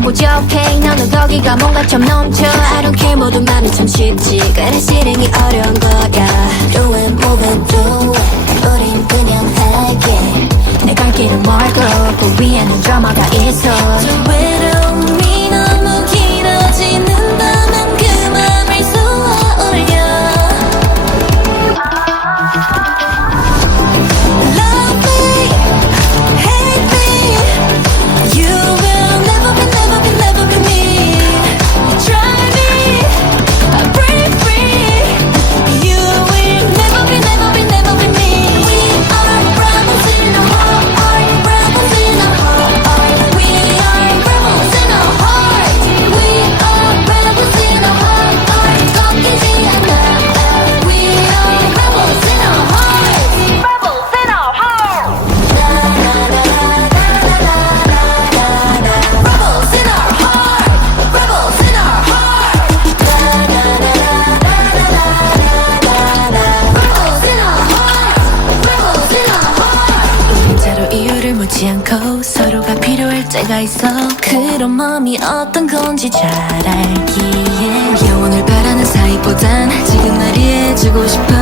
부족해. 너는 거기가 뭔가 좀 넘쳐. I don't care. 모든 말은 참 쉽지. 그래 실행이 어려운 거야. Do it move it do it. 우린 그냥 할게. 내갈 길은 멀고 그 위에는 드라마가 있어 묻지 않고 서로가 필요할 때가 있어. 그런 마음이 어떤 건지 잘 알기에. 영원을 바라는 사이보단 지금 말이 해주고 싶어